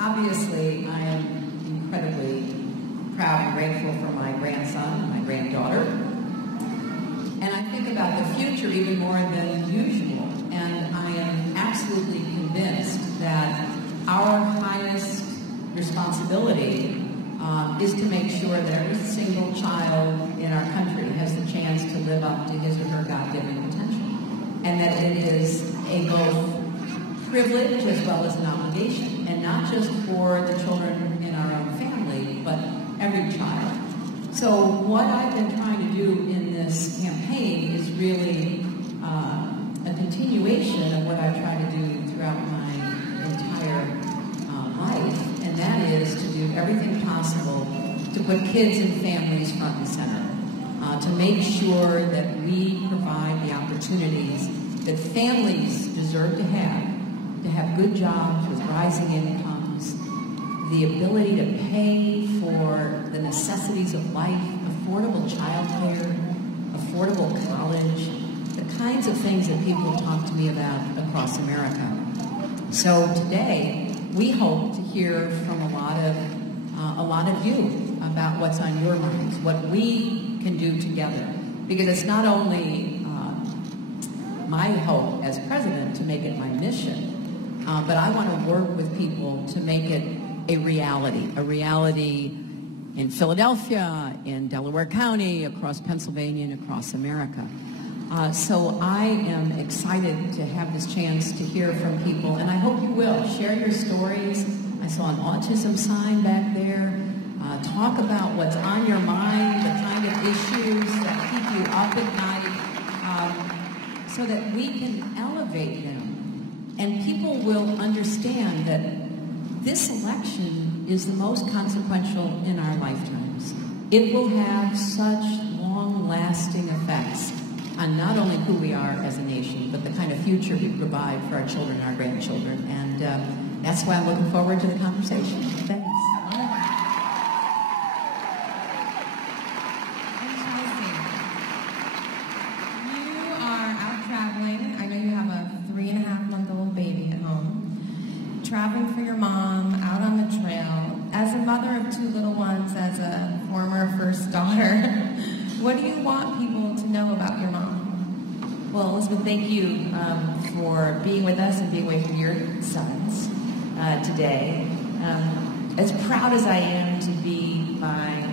Obviously, I am incredibly proud and grateful for my grandson and my granddaughter. And I think about the future even more than usual. And I am absolutely convinced that our highest responsibility is to make sure that every single child in our country has the chance to live up to his or her God-given potential. And that it is a both privilege as well as an obligation, and not just for the children in our own family, but every child. So what I've been trying to do in this campaign is really a continuation of what I've tried to do throughout my entire life, and that is to do everything possible to put kids and families front and center, to make sure that we provide the opportunities that families deserve to have good jobs with rising incomes, the ability to pay for the necessities of life, affordable childcare, affordable college, the kinds of things that people talk to me about across America. So today, we hope to hear from a lot of you about what's on your minds, what we can do together. Because it's not only my hope as president to make it my mission, but I want to work with people to make it a reality in Philadelphia, in Delaware County, across Pennsylvania, and across America. So I am excited to have this chance to hear from people, and I hope you will. Share your stories. I saw an autism sign back there. Talk about what's on your mind, the kind of issues that keep you up at night, so that we can elevate them. And people will understand that this election is the most consequential in our lifetimes. It will have such long-lasting effects on not only who we are as a nation, but the kind of future we provide for our children and our grandchildren. And that's why I'm looking forward to the conversation. Thanks. You are out traveling. I know you have a 3.5-month-old baby at home. Traveling for your mom, out on the trail. As a mother of 2 little ones, as a former first daughter, what do you want people to know about your mom? Well, Elizabeth, thank you for being with us and being away from your sons today. As proud as I am to be my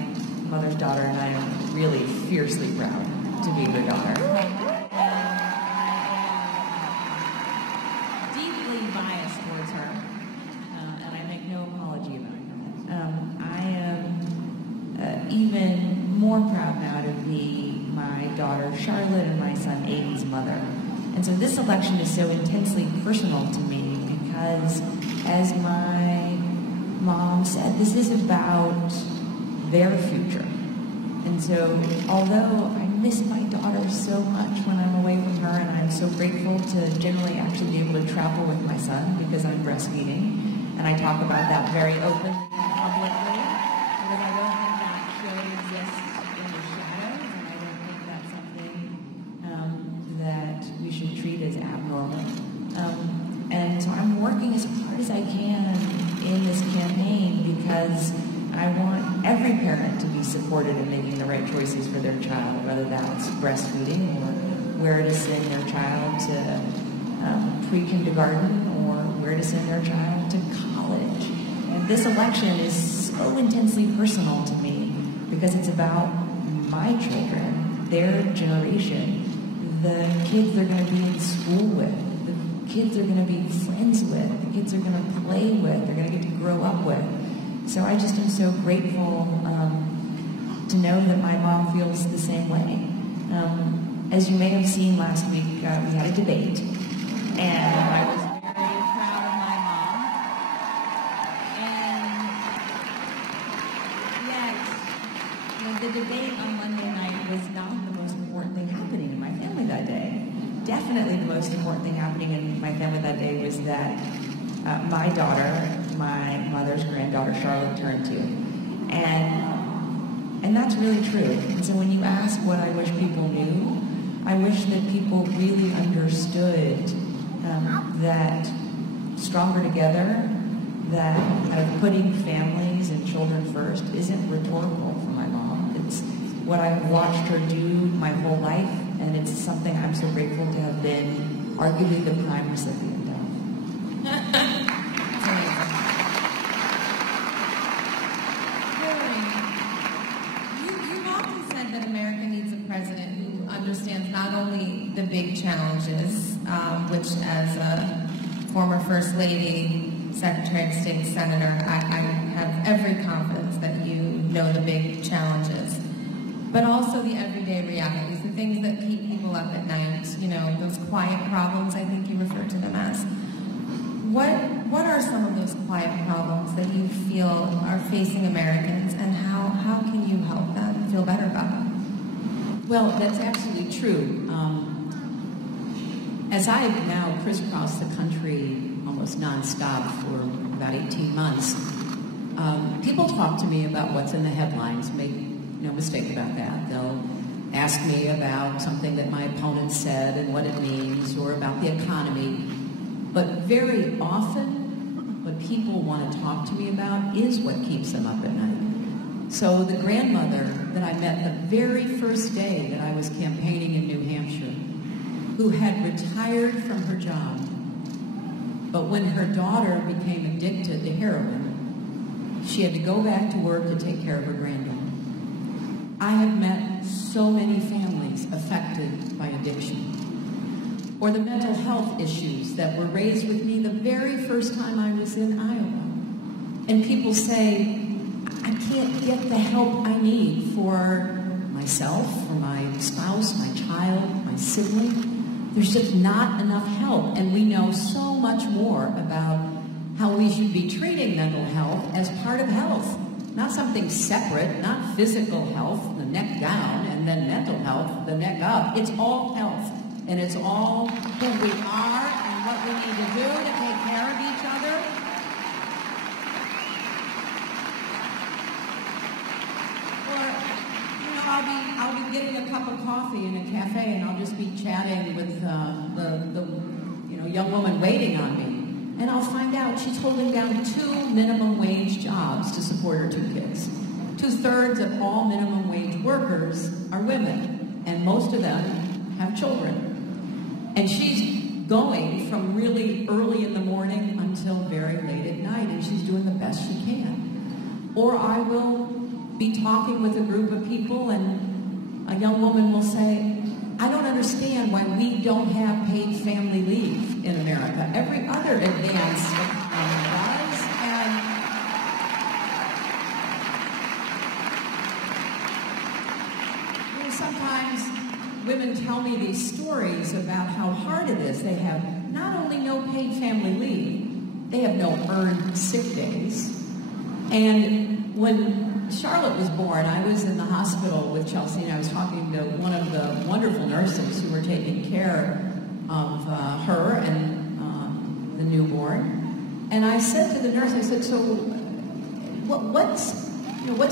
mother's daughter, and I am really fiercely proud to be her daughter. Deeply biased towards her, and I make no apology about it. I am even more proud now to be my daughter Charlotte and my son Aiden's mother. And so this election is so intensely personal to me because, as my mom said, this is about their future. And so although I miss my daughter so much when I'm away from her, and I'm so grateful to generally actually be able to travel with my son because I'm breastfeeding, and I talk about that very openly and publicly, because I don't think that should exist in the shadows, and I don't think that's something that we should treat as abnormal. And so I'm working as hard as I can in this campaign because I want every parent to be supported in making the right choices for their child, whether that's breastfeeding or where to send their child to pre-kindergarten or where to send their child to college. And this election is so intensely personal to me because it's about my children, their generation, the kids they're going to be in school with, the kids they're going to be friends with, the kids they're going to play with, they're going to get to grow up with. So I just am so grateful to know that my mom feels the same way. As you may have seen last week, we had a debate, and I was very proud of my mom. And yet, the debate on Monday night was not the most important thing happening in my family that day. Definitely the most important thing happening in my family that day was that my daughter, my mother's granddaughter Charlotte, turned 2. And that's really true. And so when you ask what I wish people knew, I wish that people really understood that stronger together that kind of putting families and children first isn't rhetorical for my mom. It's what I've watched her do my whole life, and it's something I'm so grateful to have been arguably the prime recipient of. You've often said that America needs a president who understands not only the big challenges, which as a former First Lady, Secretary of State, Senator, I have every confidence that you know the big challenges, but also the everyday realities, the things that keep people up at night, you know, those quiet problems, I think you refer to them as. What are some of those quiet problems that you feel are facing Americans, and how can you help them feel better about them? Well, that's absolutely true. As I've now crisscrossed the country almost nonstop for about 18 months, people talk to me about what's in the headlines. Make no mistake about that. They'll ask me about something that my opponent said and what it means, or about the economy. But very often, what people want to talk to me about is what keeps them up at night. So the grandmother that I met the very first day that I was campaigning in New Hampshire, who had retired from her job, but when her daughter became addicted to heroin, she had to go back to work to take care of her granddaughter. I have met so many families affected by addiction, or the mental health issues that were raised with me the very first time I was in Iowa. And people say, I can't get the help I need for myself, for my spouse, my child, my sibling. There's just not enough help. And we know so much more about how we should be treating mental health as part of health. Not something separate, not physical health, the neck down, and then mental health, the neck up. It's all health. And it's all who we are and what we need to do to take care of each other. Or, you know, I'll be getting a cup of coffee in a cafe, and I'll just be chatting with the young woman waiting on me. And I'll find out she's holding down 2 minimum wage jobs to support her 2 kids. 2/3 of all minimum wage workers are women, and most of them have children. And she's going from really early in the morning until very late at night, and she's doing the best she can. Or I will be talking with a group of people, and a young woman will say, I don't understand why we don't have paid family leave in America. Every other advanced economy does. And you know, sometimes women tell me these stories about how hard it is. They have not only no paid family leave, they have no earned sick days. And when Charlotte was born, I was in the hospital with Chelsea, and I was talking to one of the wonderful nurses who were taking care of her and the newborn. And I said to the nurse, I said, so what's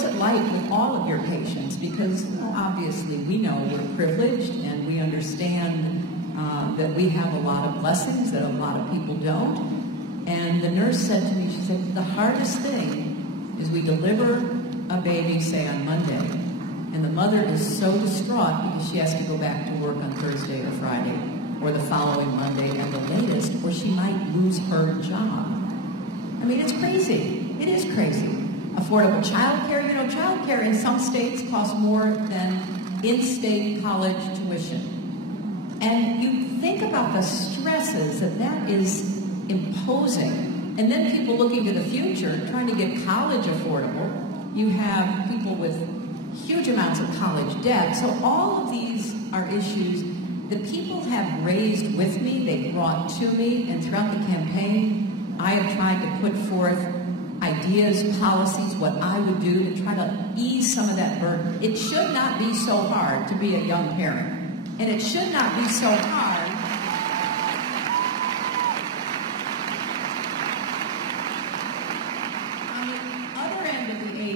it like with all of your patients? Because obviously we know we're privileged, and we understand that we have a lot of blessings that a lot of people don't. And the nurse said to me, she said, the hardest thing is we deliver a baby, say on Monday, and the mother is so distraught because she has to go back to work on Thursday or Friday, or the following Monday at the latest, or she might lose her job. I mean, it's crazy. It is crazy. Affordable child care. You know, child care in some states costs more than in-state college tuition. And you think about the stresses that is imposing. And then people looking to the future, trying to get college affordable. You have people with huge amounts of college debt. So all of these are issues that people have raised with me, they brought to me, and throughout the campaign, I have tried to put forth ideas, policies, what I would do to try to ease some of that burden. It should not be so hard to be a young parent, and it should not be so hard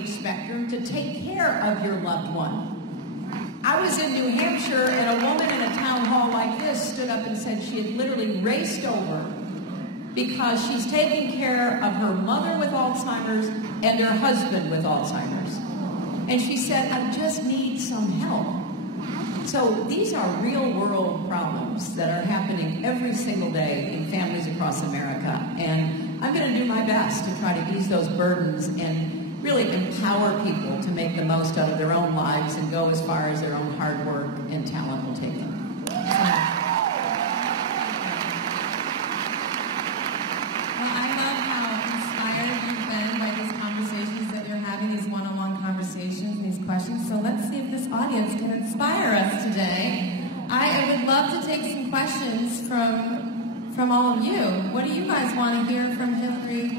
spectrum to take care of your loved one. I was in New Hampshire, and a woman in a town hall like this stood up and said she had literally raced over because she's taking care of her mother with Alzheimer's and her husband with Alzheimer's. And she said, I just need some help. So these are real-world problems that are happening every single day in families across America. And I'm going to do my best to try to ease those burdens and really empower people to make the most out of their own lives and go as far as their own hard work and talent will take them. Questions. So let's see if this audience can inspire us today. I would love to take some questions from all of you. What do you guys want to hear from Hillary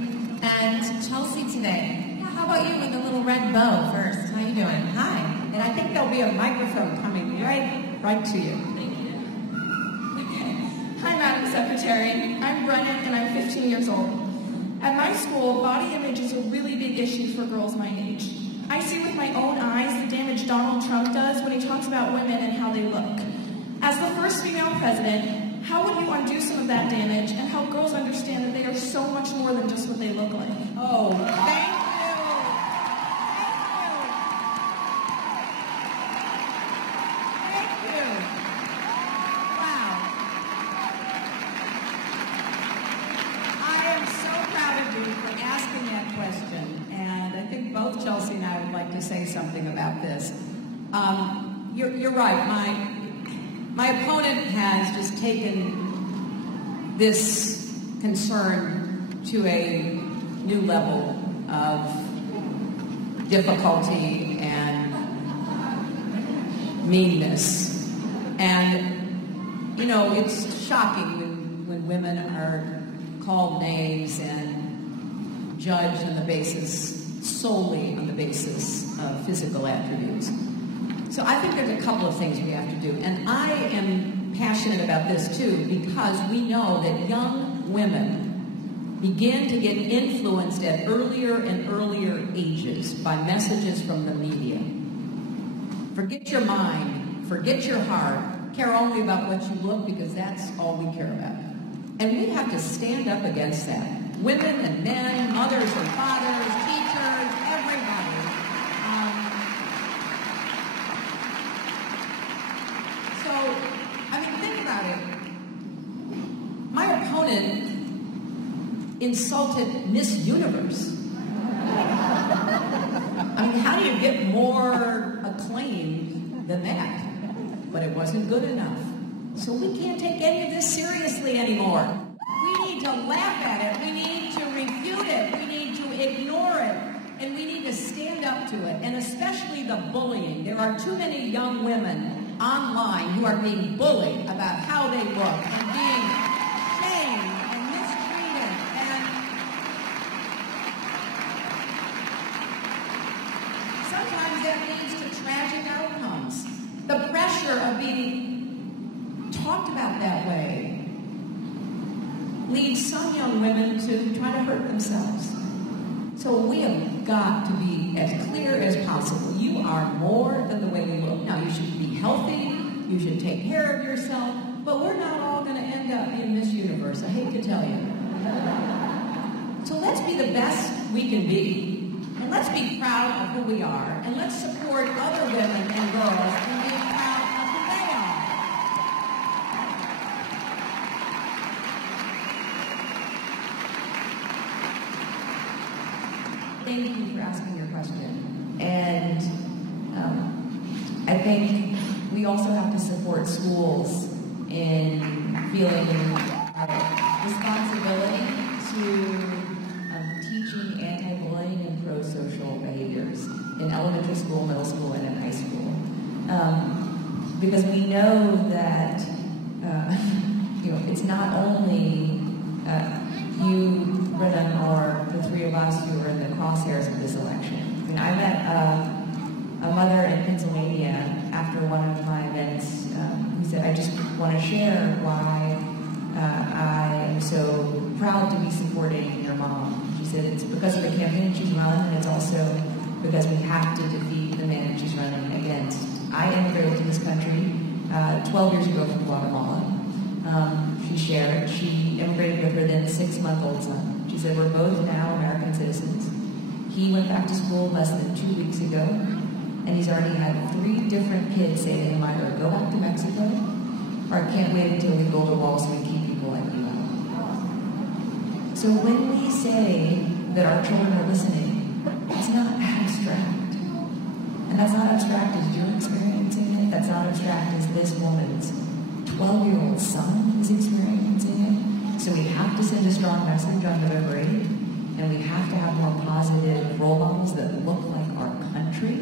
and Chelsea today? Yeah, how about you with the little red bow first? How you doing? Hi. And I think there'll be a microphone coming right to you. Thank you. Hi, Madam Secretary. I'm Brennan, and I'm 15 years old. At my school, body image is a really big issue for girls my age. I see with my own eyes the damage Donald Trump does when he talks about women and how they look. As the first female president, how would you undo some of that damage and help girls understand that they are so much more than just what they look like? Oh, thank you. Thank you. Wow. I am so proud of you for asking that question. And I think both Chelsea and I would like to say something about this. You're right. My opponent has just taken this concern to a new level of difficulty and meanness. And, you know, it's shocking when women are called names and judged on the basis, solely on the basis of physical attributes. So I think there's a couple of things we have to do. And I am passionate about this too, because we know that young women begin to get influenced at earlier and earlier ages by messages from the media. Forget your mind, forget your heart, care only about what you look, because that's all we care about. And we have to stand up against that. Women and men, mothers and fathers, teachers, everybody. So, I mean, think about it. My opponent insulted Miss Universe. I mean, how do you get more acclaim than that? But it wasn't good enough. So we can't take any of this seriously anymore. We need to laugh at it. We need to refute it. We need to ignore it. And we need to stand up to it. And especially the bullying. There are too many young women online who are being bullied about how they look and being shamed and mistreated. And sometimes that leads to tragic outcomes. The pressure of being talked about that way leads some young women to try to hurt themselves. So we have got to be as clear as possible. You are more than the way you look. Now, you should be healthy, you should take care of yourself, but we're not all going to end up being Miss Universe. I hate to tell you. So let's be the best we can be, and let's be proud of who we are, and let's support other women and girls in being proud of who they are. Thank you for asking your question. And I think we also have to support schools in feeling responsibility to teaching anti-bullying and pro-social behaviors in elementary school, middle school, and in high school. Because we know that it's not only you, Brennan, or the three of us who are in the crosshairs of this election. I mean, I met a mother in Pennsylvania after one of my events who said, I just want to share why I am so proud to be supporting your mom. She said it's because of the campaign she's run, and it's also because we have to defeat the man that she's running against. I immigrated to this country 12 years ago from Guatemala. She share it. She immigrated with her then 6-month-old son. She said, we're both now American citizens. He went back to school less than 2 weeks ago, and he's already had 3 different kids say to him either go back to Mexico, or I can't wait until we build a wall so we keep people like you out. So when we say that our children are listening, it's not abstract. And that's not abstract as you're experiencing it. That's not abstract as this woman's 12-year-old son is experiencing it. So we have to send a strong message on November 8th, and we have to have more positive role models that look like our country.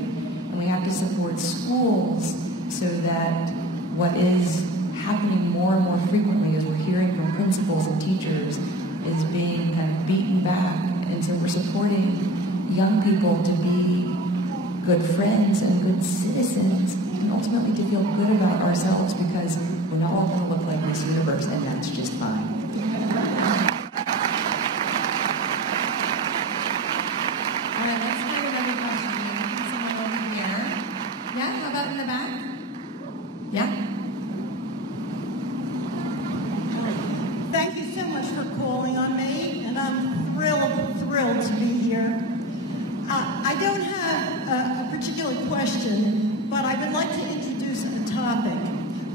And we have to support schools so that what is happening more and more frequently as we're hearing from principals and teachers is being kind of beaten back. And so we're supporting young people to be good friends and good citizens, and ultimately to feel good about ourselves, because we're not all going to look like this universe, and that's just fine. All right, let's take another question. Someone over here. Yeah, how about in the back? Yeah? Thank you so much for calling on me, and I'm thrilled to be here. I don't have a particular question, but I would like to introduce a topic.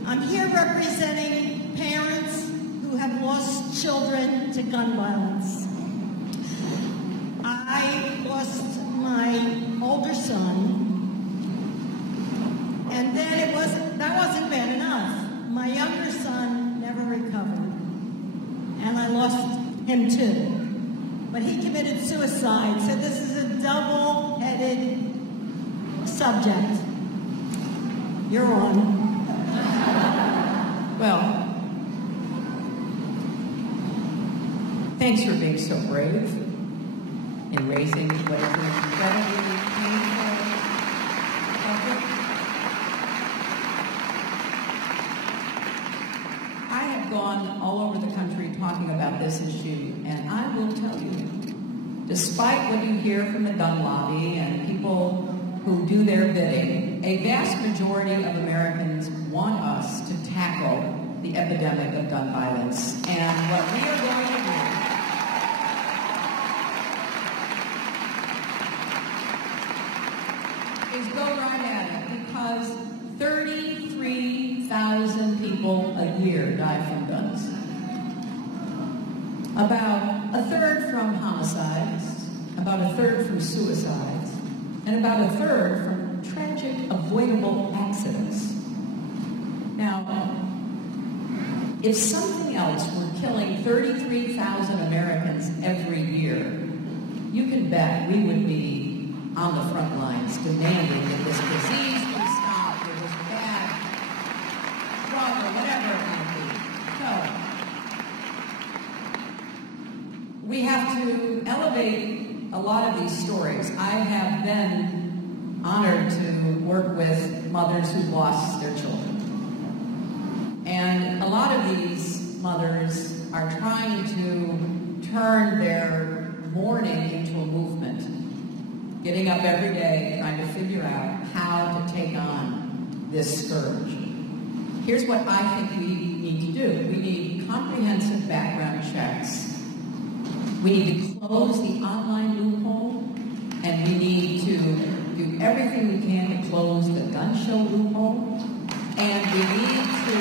I'm here representing parents who have lost children to gun violence. I lost my older son, and then that wasn't bad enough. My younger son never recovered, and I lost him too. But he committed suicide, so this is a double-headed subject. You're on. Well, thanks for being so brave in raising what is an incredibly painful subject. I have gone all over the country talking about this issue, and I will tell you, despite what you hear from the gun lobby and people who do their bidding, a vast majority of Americans want us to tackle the epidemic of gun violence. And what we are going to do is go right at it, because 33,000 people a year die from guns. About a third from homicides, about a third from suicides, and about a third from tragic, avoidable accidents. Now, if something else were killing 33,000 Americans every year, you can bet we would be on the front lines demanding that this disease would stop, or this bad drug, or whatever it might be. So, we have to elevate a lot of these stories. I have been honored to work with mothers who lost their children. And a lot of these mothers are trying to turn their mourning into a movement, getting up every day, trying to figure out how to take on this scourge. Here's what I think we need to do. We need comprehensive background checks. We need to close the online loophole, and we need to do everything we can to close the gun show loophole, and we need to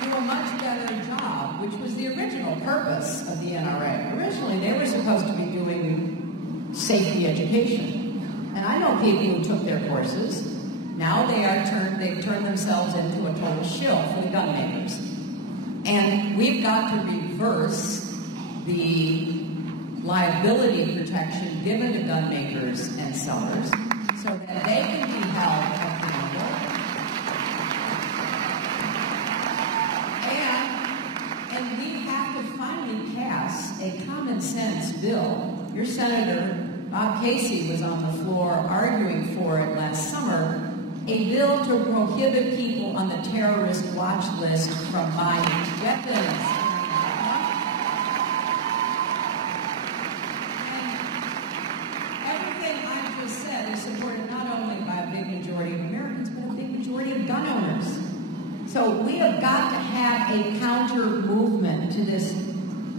do a much better job, which was the original purpose of the NRA. Originally, they were supposed to be doing safety education, and I know people who took their courses. Now they've turned themselves into a total shill for the gun makers. And we've got to reverse the liability protection given to gun makers and sellers so that they can be held accountable. And we have to finally pass a common sense bill. Your Senator, Bob Casey, was on the floor arguing for it last summer. A bill to prohibit people on the terrorist watch list from buying weapons. And everything I just said is supported not only by a big majority of Americans, but a big So we have got to have a counter movement to this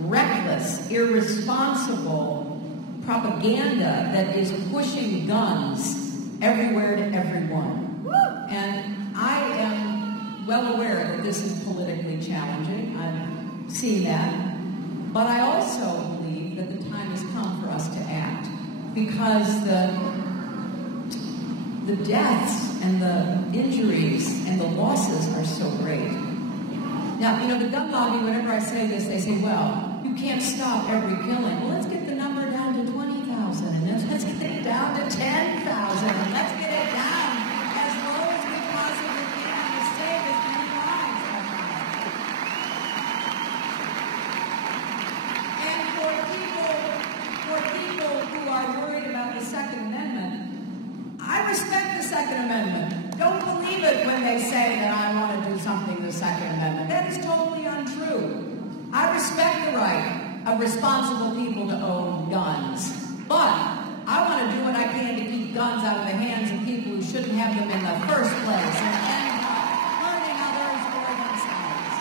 reckless, irresponsible propaganda that is pushing guns everywhere to everyone. And I am well aware that this is politically challenging. I've seen that. But I also believe that the time has come for us to act, because the deaths and the injuries and the losses are so great. Now, you know, the gun lobby, whenever I say this, they say, well, you can't stop every killing. Well, let's get the number down to 20,000, and let's get it down to 10,000, and let's get it down as low as we possibly can to save as many lives. And for people who are worried about the Second Amendment, I respect the Second Amendment. Don't believe it when they say that I want to do something to the Second Amendment. That is totally untrue. I respect the right of responsible people to own guns. But I want to do what I can to keep guns out of the hands of people who shouldn't have them in the first place, and hurting others or themselves.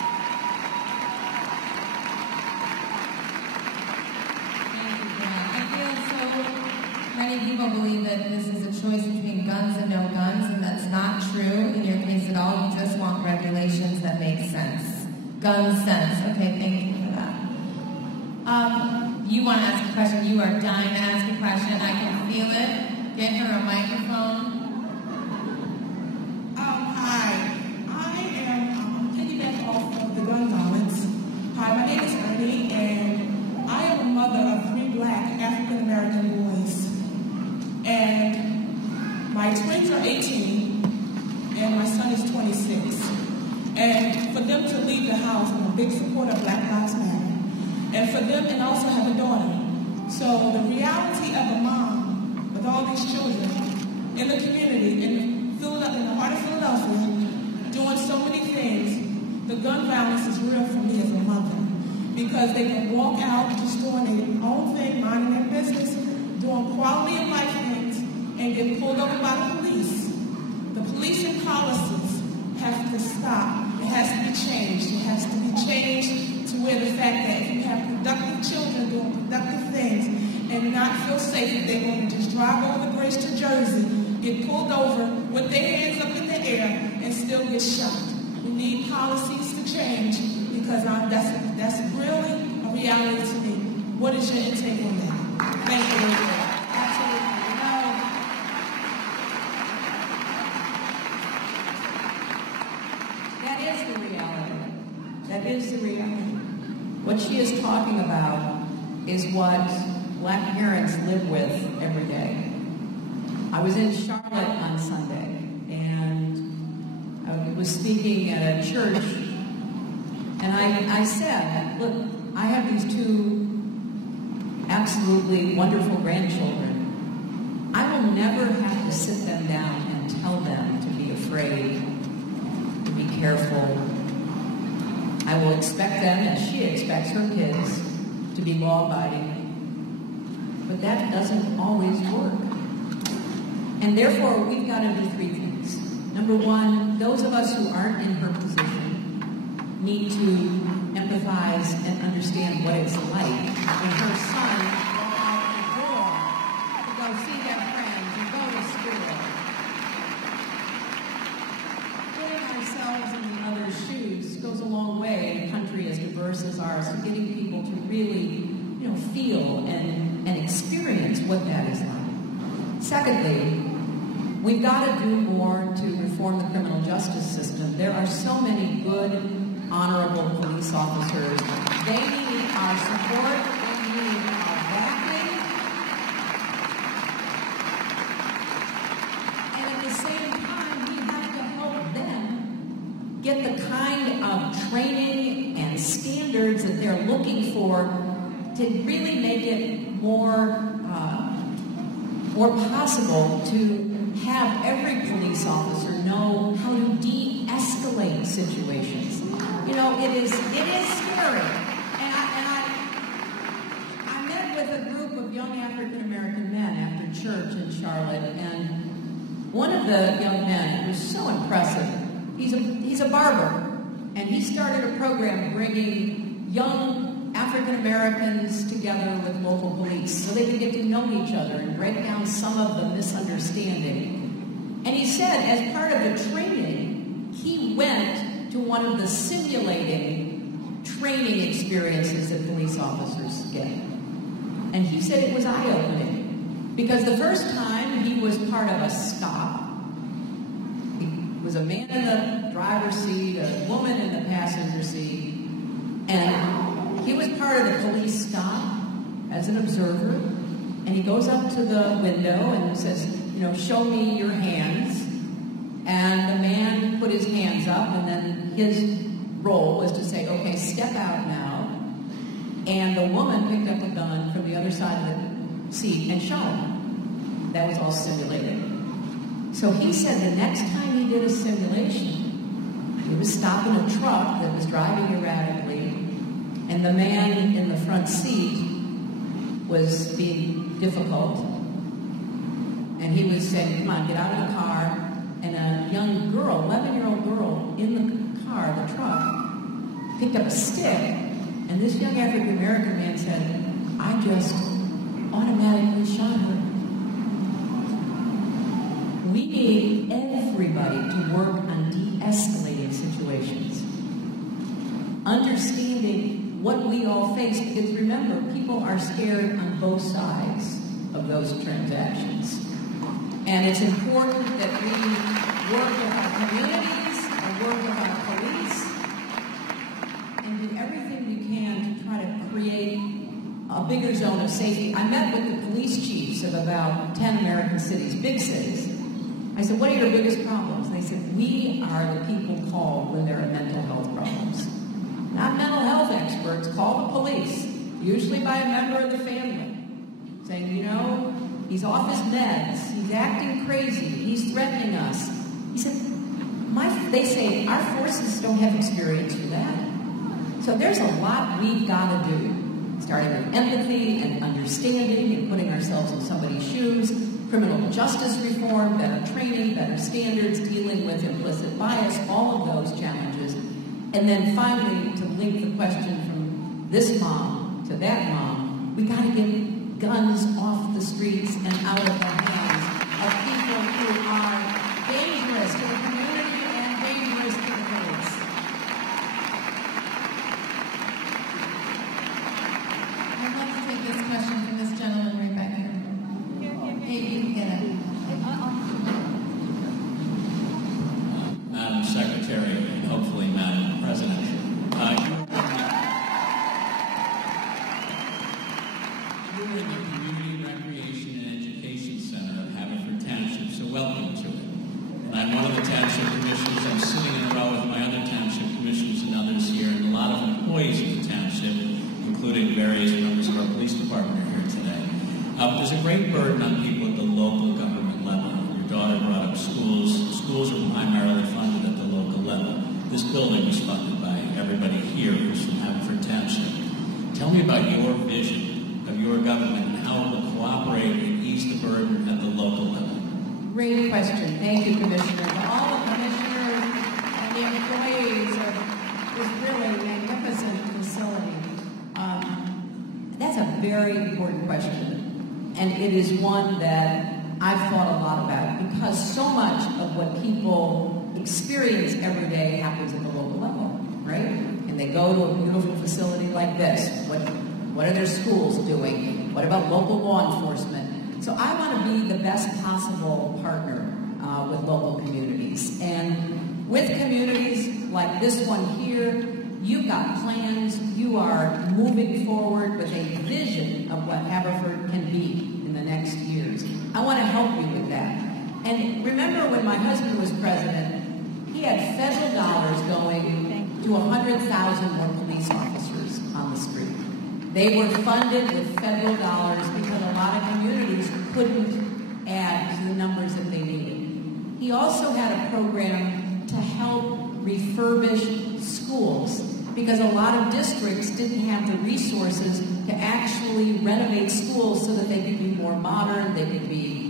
Thank you, Grant. I feel so many people believe that this is a choice between guns and no guns, and that's not true in your case at all. You just want regulations that make sense. Gun sense. Okay, thank you for that. You want to ask a question. You are dying to ask a question. I can feel it. Get her a microphone. Hi. I am piggyback off of the gun violence. Hi, my name is Ernie, and I am a mother of 3 black African-American boys. And my twins are 18, and my son is 26. And for them to leave the house, I'm a big supporter of Black Lives Matter. And for them, and also have a daughter. So the reality of a mom with all these children in the community, in the heart of Philadelphia, doing so many things, the gun violence is real for me as a mother. Because they can walk out just doing their own thing, minding their business, doing quality of life things, and get pulled over by the police. The policing policies have to stop. It has to be changed. It has to be changed to where the fact that if you have productive children doing productive things and not feel safe, if they want to just drive over the bridge to Jersey, get pulled over with their hands up in the air, and still get shot. We need policies to change, because that's really a reality to me. What is your intake on that? Thank you. That is the reality. What she is talking about is what black parents live with every day. I was in Charlotte on Sunday, and I was speaking at a church, and I said, look, I have these 2 absolutely wonderful grandchildren. I will never have to sit them down and tell them to be afraid, to be careful. I will expect them, as she expects her kids, to be law-abiding. But that doesn't always work. And therefore, we've got to do 3 things. Number 1, those of us who aren't in her position need to empathize and understand what it's like when her son goes out the door to go see their friends and go to school. Putting ourselves in the other's shoes goes a long way in a country as diverse as ours, to getting people to really, feel and experience what that is like. Secondly, we've got to do more to reform the criminal justice system. There are so many good, honorable police officers. They need our support. They need our backing. And at the same time, we have to help them get the kind of training and standards that they're looking for to really make it more possible to have every police officer know how to de-escalate situations. It is scary. And I met with a group of young African-American men after church in Charlotte, and one of the young men was so impressive. He's a barber. And he started a program bringing young African Americans together with local police so they could get to know each other and break down some of the misunderstanding. And he said, as part of the training, he went to one of the simulating training experiences that police officers get. And he said it was eye-opening, because the first time he was part of a stop, he was a man in the driver's seat, a woman in the passenger seat, and he was part of the police stop as an observer, and he goes up to the window and says, you know, show me your hands. And the man put his hands up, and then his role was to say, okay, step out now. And the woman picked up a gun from the other side of the seat and shot him. That was all simulated. So he said the next time he did a simulation, he was stopping a truck that was driving erratically, and the man in the front seat was being difficult. And he was saying, come on, get out of the car. And a young girl, 11-year-old girl, in the car, the truck, picked up a stick, and this young African-American man said, I just automatically shot her. We need everybody to work on de-escalating situations, understanding what we all face, because remember, people are scared on both sides of those transactions. And it's important that we work with our communities and work with our police and do everything we can to try to create a bigger zone of safety. I met with the police chiefs of about 10 American cities, big cities. I said, what are your biggest problems? And they said, we are the people called when there are mental health problems. Not mental health experts, call the police, usually by a member of the family, saying, you know, he's off his meds, he's acting crazy, he's threatening us. He said, they say our forces don't have experience for that. So there's a lot we've got to do, starting with empathy and understanding and putting ourselves in somebody's shoes, criminal justice reform, better training, better standards, dealing with implicit bias, all of those challenges. And then finally, to link the question from this mom to that mom, we got to get guns off the streets and out of the hands of people who are dangerous to the community and dangerous to the police. I'd love to take this question from this gentleman right back here. Hey, you can get it. Madam Secretary, and hopefully Madam President, you were in the Community Recreation and Education Center of Haverford Township, so welcome to it. And I'm one of the township commissioners. I'm sitting in a row with my other township commissioners and others here, and a lot of employees of the township, including various members of our police department, are here today. There's a great burden on people at the local government level. Your daughter brought up schools. Schools are primarily funded at the local level. This building was funded by everybody here who's from Haverford Township. Tell me about your vision of your government and how it will cooperate and ease the burden at the local level. Great question. Thank you, Commissioner. To all the commissioners and the employees of this really magnificent facility, that's a very important question. And it is one that I've thought a lot about, because so much of what people experience every day happens at the local level, right? And they go to a beautiful facility like this. What are their schools doing? What about local law enforcement? So I want to be the best possible partner with local communities. And with communities like this one here, you've got plans. You are moving forward with a vision of what Haverford can be in the next years. I want to help you with that. And remember when my husband was president, he had federal dollars going to 100,000 more police officers on the street. They were funded with federal dollars because a lot of communities couldn't add to the numbers that they needed. He also had a program to help refurbish schools, because a lot of districts didn't have the resources to actually renovate schools so that they could be more modern, they could be,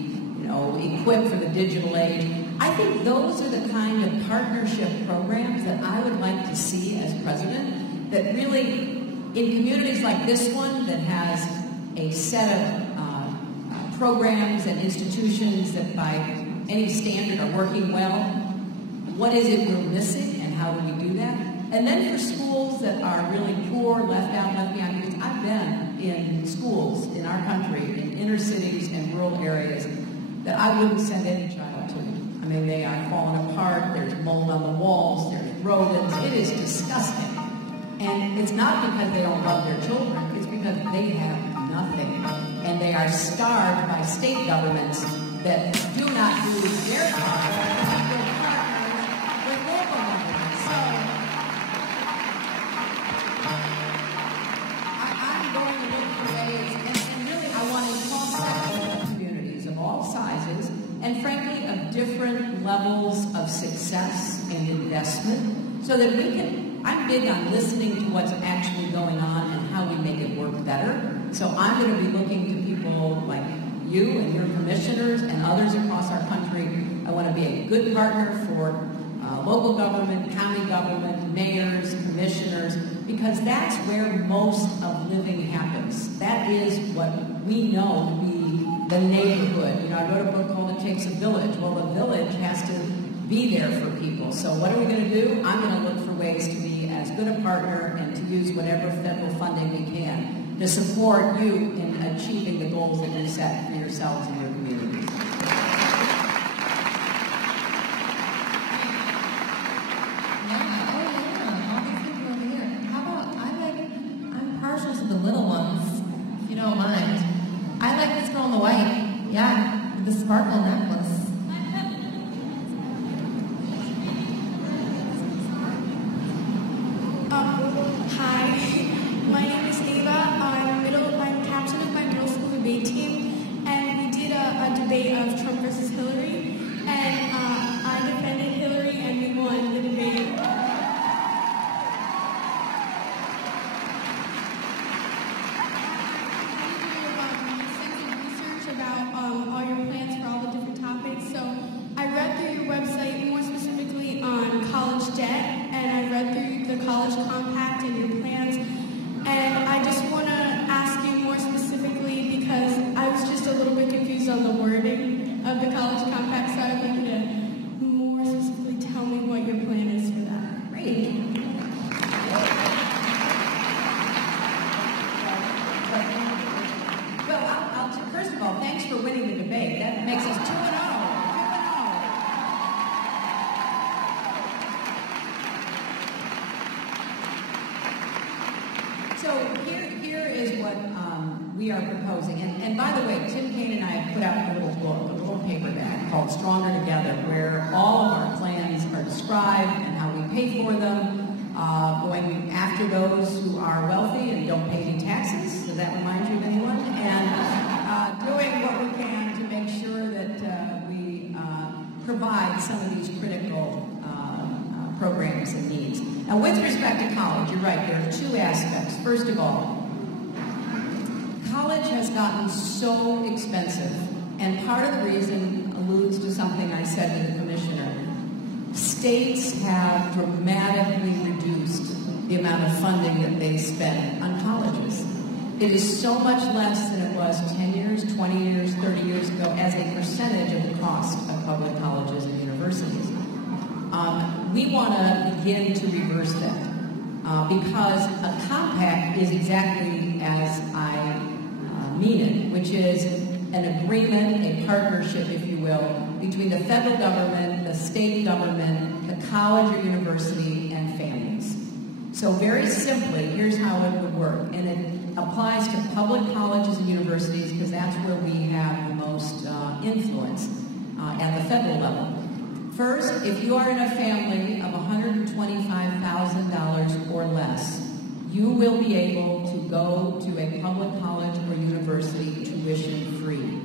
equipped for the digital age. I think those are the kind of partnership programs that I would like to see as president, that really, in communities like this one that has a set of programs and institutions that by any standard are working well, what is it we're missing and how do we do that? And then for schools that are really poor, left out, left behind, because I've been in schools in our country, in inner cities and rural areas, that I wouldn't send any child to. I mean, they are falling apart, there's mold on the walls, there's rodents, it is disgusting. And it's not because they don't love their children, it's because they have nothing. And they are starved by state governments that do not do their part to keep their partners with local governments. So I'm going to look for ways, and really I want to cross-section communities of all sizes, and frankly of different levels of success and investment, so that we can, I'm big on listening to what's actually going on and how we make it work better. So I'm going to be looking to people like you and your commissioners and others across our country. I want to be a good partner for local government, county government, mayors, commissioners, because that's where most of living happens. That is what we know to be the neighborhood. You know, I wrote a book called It Takes a Village. Well, a village has to be there for people. So what are we going to do? I'm going to look for ways to be as good a partner and to use whatever federal funding we can to support you in achieving the goals that you set for yourselves and your communities. I'm partial to the little ones, if you don't mind. I like this girl in the white. Yeah, with the sparkle necklace. Hi, my name is Ava. I'm captain of my middle school debate team, and we did a debate of Trump versus Hillary, and I defended Hillary, and we won the debate. Research about all your plans for all the different topics. So I read through your website, more specifically on college debt, and I read through the college compact and your plans. And I just want to ask you more specifically, because I was just a little bit confused on the wording of the college compact, so I'd like you to more specifically tell me what your plan is for that. Great. Well, first of all, thanks for winning the debate. That makes us 2-0. So here is what we are proposing. And by the way, Tim Kaine and I put out a little book, a little paperback called Stronger Together, where all of our plans are described and how we pay for them, going after those who are wealthy and don't pay any taxes. Does that remind you of anyone? And doing what we can to make sure that we provide some of these critical programs and needs. Now, with respect to college, you're right, there are two aspects. First of all, college has gotten so expensive, and part of the reason alludes to something I said to the commissioner. States have dramatically reduced the amount of funding that they spend on colleges. It is so much less than it was 10 years, 20 years, 30 years ago as a percentage of the cost of public colleges and universities. We want to begin to reverse that because a compact is exactly as I mean it, which is an agreement, a partnership, if you will, between the federal government, the state government, the college or university, and families. So very simply, here's how it would work, and it applies to public colleges and universities because that's where we have the most influence at the federal level. First, if you are in a family of $125,000 or less, you will be able to go to a public college or university tuition free.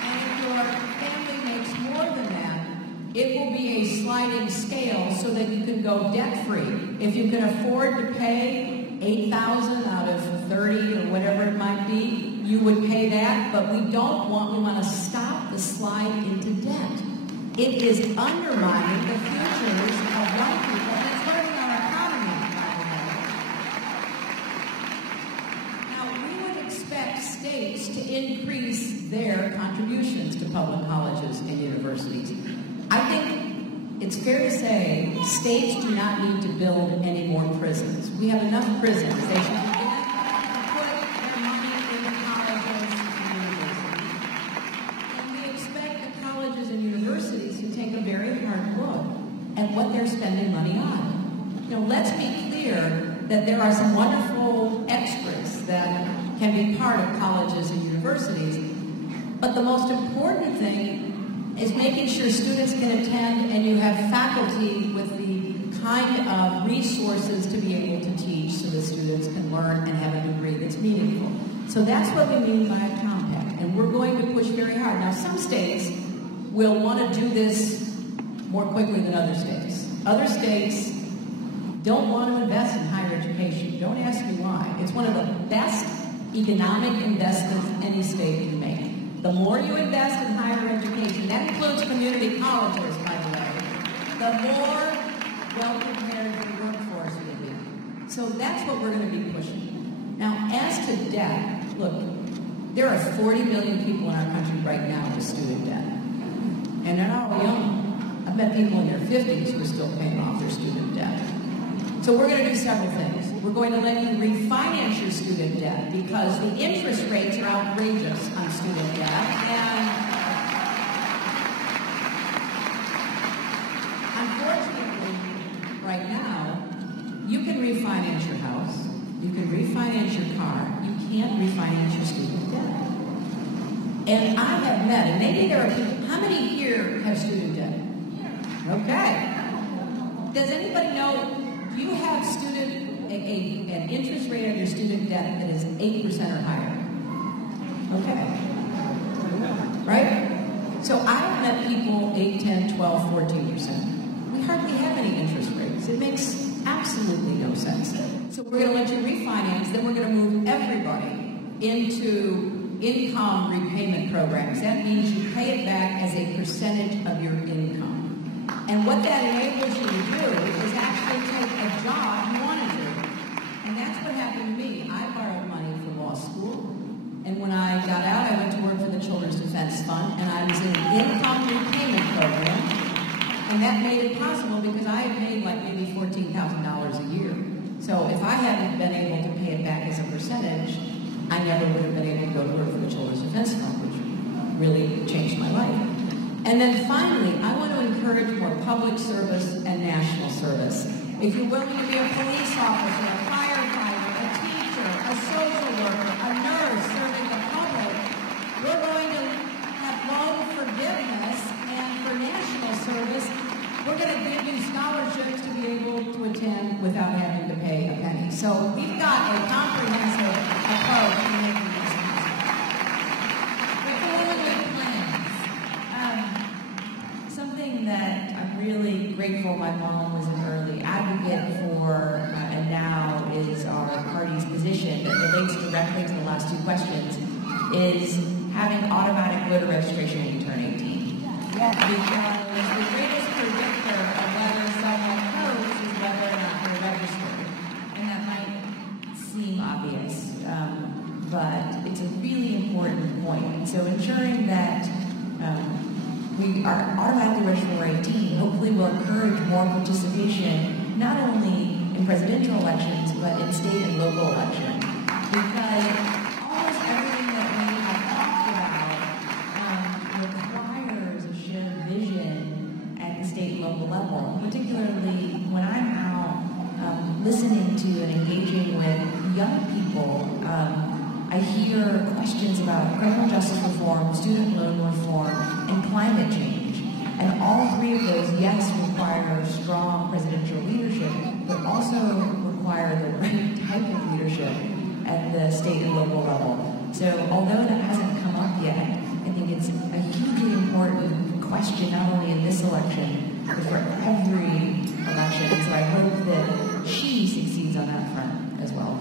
And if your family makes more than that, it will be a sliding scale so that you can go debt free. If you can afford to pay $8,000 out of 30 or whatever it might be, you would pay that, but we want to stop the slide into debt. It is undermining the futures of young people, and it's hurting our economy, by the way. Now, we would expect states to increase their contributions to public colleges and universities. I think it's fair to say states do not need to build any more prisons. We have enough prisons. They should begin to put their money into colleges and universities. And we expect the colleges and universities to take a very hard look at what they're spending money on. You know, let's be clear that there are some wonderful extras that can be part of colleges and universities, but the most important thing is making sure students can attend and you have faculty with the kind of resources to be able to teach so that students can learn and have a degree that's meaningful. So that's what we mean by a compact, and we're going to push very hard. Now, some states will want to do this more quickly than other states. Other states don't want to invest in higher education. Don't ask me why. It's one of the best economic investments any state can make. The more you invest in higher education, that includes community colleges, by the way, the more well-prepared the workforce will be. So that's what we're going to be pushing. Now, as to debt, look, there are 40 million people in our country right now with student debt. And they're not all young. I've met people in their 50s who are still paying off their student debt. So we're going to do several things. We're going to let you refinance your student debt because the interest rates are outrageous on student debt. And unfortunately, right now, you can refinance your house, you can refinance your car, you can't refinance your student debt. And I have met, and maybe there are people, how many here have student debt? Okay. Does anybody know, do you have an interest rate on your student debt that is 8% or higher? Okay. Right? So I've met people 8, 10, 12, 14%. We hardly have any interest rates. It makes absolutely no sense. So we're going to let you refinance, then we're going to move everybody into income repayment programs. That means you pay it back as a percentage of your income. And what that enables you to do is actually take a job you want to do. And that's what happened to me. I borrowed money for law school. And when I got out, I went to work for the Children's Defense Fund. And I was in an income repayment program. And that made it possible because I had made like maybe $14,000 a year. So if I hadn't been able to pay it back as a percentage, I never would have been able to go to work for the Children's Defense Fund, which really changed my life. And then finally, I want to encourage more public service and national service. If you're willing to be a police officer, a firefighter, a teacher, a social worker, a nurse serving the public, we're going to have loan forgiveness, and for national service, we're going to give you scholarships to be able to attend without having to pay a penny. So we've got a comprehensive approach to making this happen. Something that I'm really grateful my mom was an early advocate for, and now is our party's position that relates directly to the last two questions, is having automatic voter registration when you turn 18. Yes. Because the greatest predictor of whether someone votes is whether or not they're registered. And that might seem obvious, but it's a really important point. So ensuring that we are automatically registered when we're 18, hopefully will encourage more participation, not only in presidential elections, but in state and local elections. Because almost everything that we have talked about requires a shared vision at the state and local level. Particularly when I'm out listening to and engaging with young people, I hear questions about criminal justice reform, student loan reform, and climate change. And all three of those, yes, require strong presidential leadership, but also require the right type of leadership at the state and local level. So although that hasn't come up yet, I think it's a hugely important question, not only in this election, but for every election. So I hope that she succeeds on that front as well.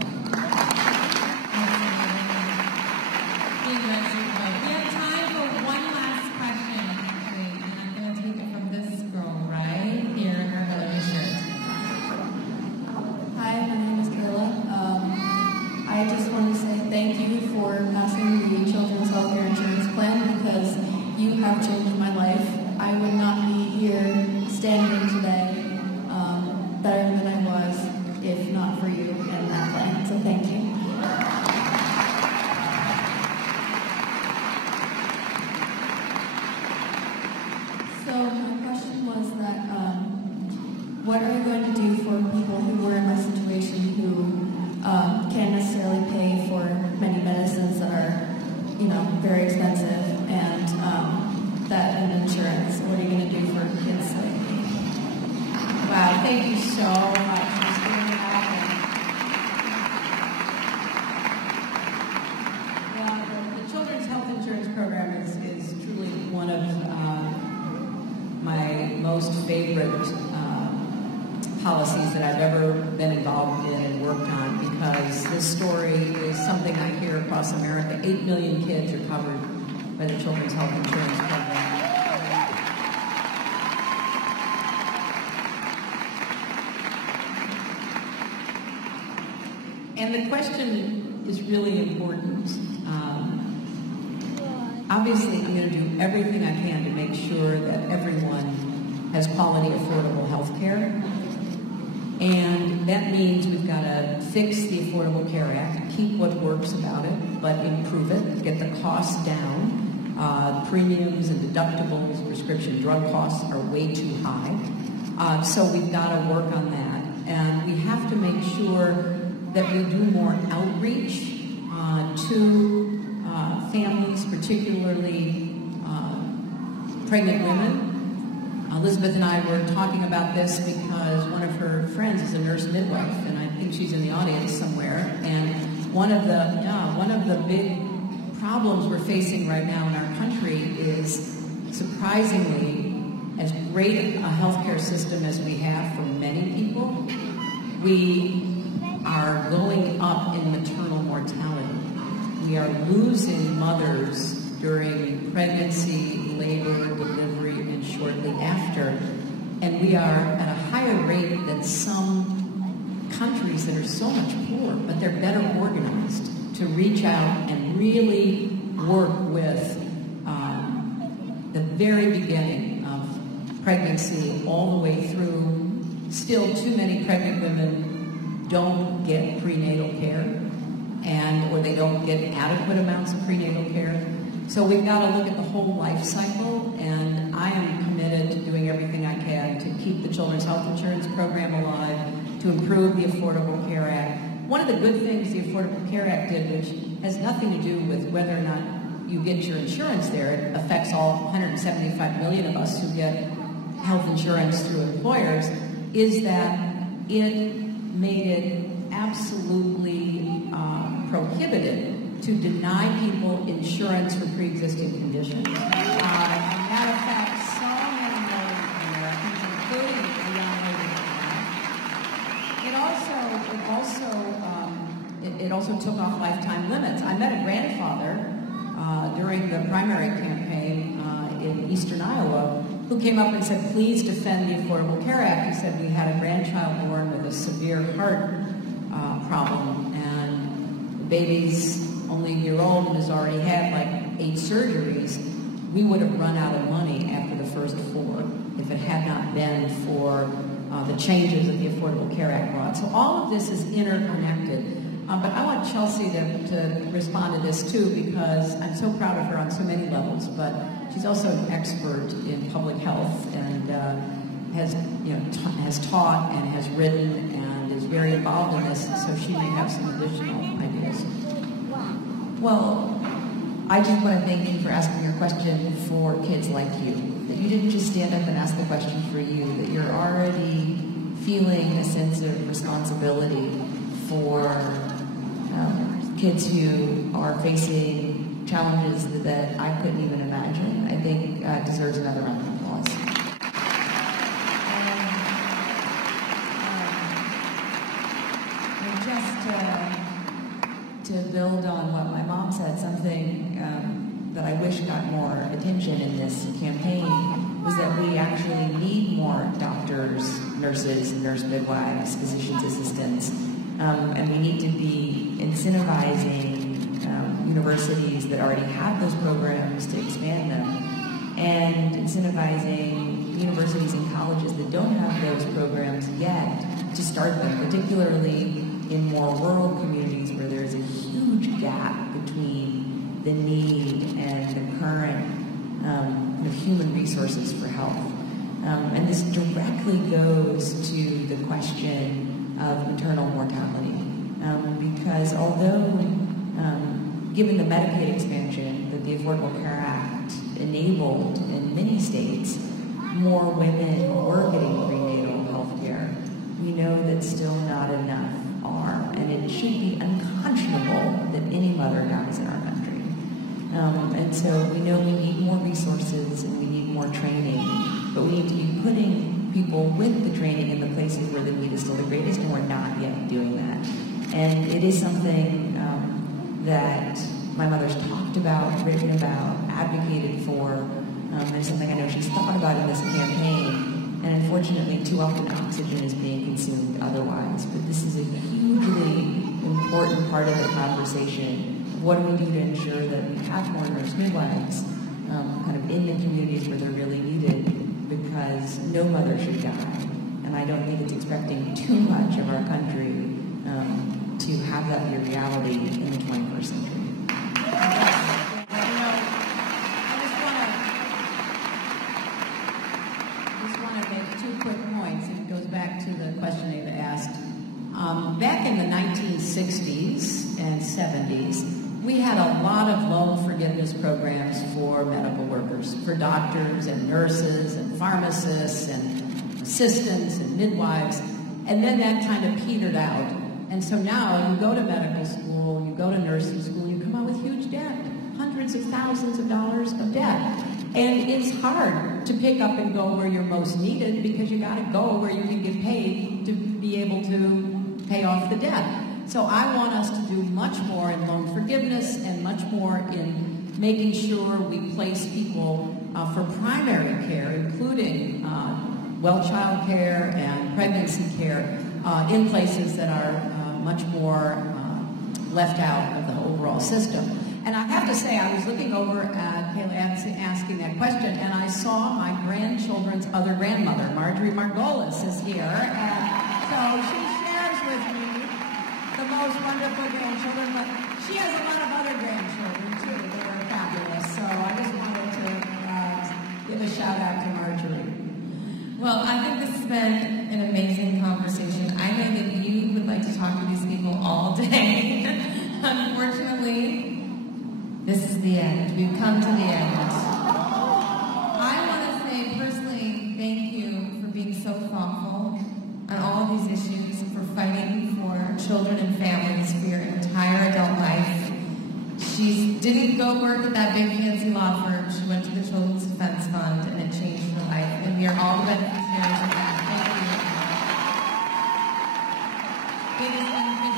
so much for speaking about it. Well, the Children's Health Insurance Program is truly one of my most favorite policies that I've ever been involved in and worked on, because this story is something I hear across America. 8 million kids are covered by the Children's Health Insurance Program. And the question is really important. Obviously, I'm going to do everything I can to make sure that everyone has quality, affordable health care. And that means we've got to fix the Affordable Care Act, keep what works about it, but improve it, get the costs down. Premiums and deductibles, prescription drug costs are way too high. So we've got to work on that. And we have to make sure that we do more outreach to families, particularly pregnant women. Elizabeth and I were talking about this because one of her friends is a nurse midwife, and I think she's in the audience somewhere. And one of the big problems we're facing right now in our country is, surprisingly, as great a healthcare system as we have for many people, we are going up in maternal mortality. We are losing mothers during pregnancy, labor, delivery, and shortly after. And we are at a higher rate than some countries that are so much poorer, but they're better organized to reach out and really work with the very beginning of pregnancy all the way through. Still, too many pregnant women don't get prenatal care, or they don't get adequate amounts of prenatal care. So we've got to look at the whole life cycle, and I am committed to doing everything I can to keep the Children's Health Insurance Program alive, to improve the Affordable Care Act. One of the good things the Affordable Care Act did, which has nothing to do with whether or not you get your insurance there, it affects all 175 million of us who get health insurance through employers, is that it made it absolutely prohibited to deny people insurance for pre-existing conditions. And that affects so many Americans, including the young lady. It also took off lifetime limits. I met a grandfather during the primary campaign in eastern Iowa who came up and said, please defend the Affordable Care Act. He said, we had a grandchild born with a severe heart problem, and the baby's only a year old and has already had like 8 surgeries. We would have run out of money after the first 4 if it had not been for the changes that the Affordable Care Act brought. So all of this is interconnected. But I want Chelsea to respond to this too, because I'm so proud of her on so many levels, but she's also an expert in public health and has taught and has written and is very involved in this, so she may have some additional ideas. Well, I just want to thank you for asking your question for kids like you. That you didn't just stand up and ask the question for you, that you're already feeling a sense of responsibility for kids who are facing challenges that I couldn't even imagine, I think deserves another round of applause. And just to build on what my mom said, something that I wish got more attention in this campaign was that we actually need more doctors, nurses, nurse midwives, physician's assistants, and we need to be incentivizing universities that already have those programs to expand them, and incentivizing universities and colleges that don't have those programs yet to start them, particularly in more rural communities where there's a huge gap between the need and the current human resources for health. And this directly goes to the question of maternal mortality, because although given the Medicaid expansion that the Affordable Care Act enabled in many states, more women were getting prenatal health care. We but still not enough are. And it should be unconscionable that any mother dies in our country. And so we know we need more resources and we need more training, but we need to be putting people with the training in the places where the need is still the greatest, and we're not yet doing that. And it is something that my mother's talked about, written about, advocated for. There's something I know she's thought about in this campaign, and unfortunately too often oxygen is being consumed otherwise. But this is a hugely important part of the conversation. What do we do to ensure that we have more nurse midwives kind of in the communities where they're really needed, because no mother should die. And I don't think it's expecting too much of our country to have that be a reality in the 21st century. Back in the 1960s and 70s, we had a lot of loan forgiveness programs for medical workers, for doctors and nurses and pharmacists and assistants and midwives, and then that kind of petered out. And so now you go to medical school, you go to nursing school, you come out with huge debt, hundreds of thousands of dollars of debt. And it's hard to pick up and go where you're most needed, because you got to go where you can get paid to be able to pay off the debt. So I want us to do much more in loan forgiveness and much more in making sure we place people for primary care, including well child care and pregnancy care, in places that are much more left out of the overall system. And I have to say, I was looking over at Kayla asking that question, and I saw my grandchildren's other grandmother, Marjorie Margolis, is here. And so she shares with me the most wonderful grandchildren, but she has a lot of other grandchildren, too, that are fabulous. So I just wanted to give a shout out to Marjorie. Well, I think this has been an amazing conversation. I know that you would like to talk to these people all day. Unfortunately, this is the end. We've come to the end. I want to say personally thank you for being so thoughtful on all of these issues, for fighting for children and families for your entire adult life. She didn't go work at that big fancy law firm. She went to the Children's Defense Fund, and it changed her life. And we are all the beneficiaries of that. Thank you. It has been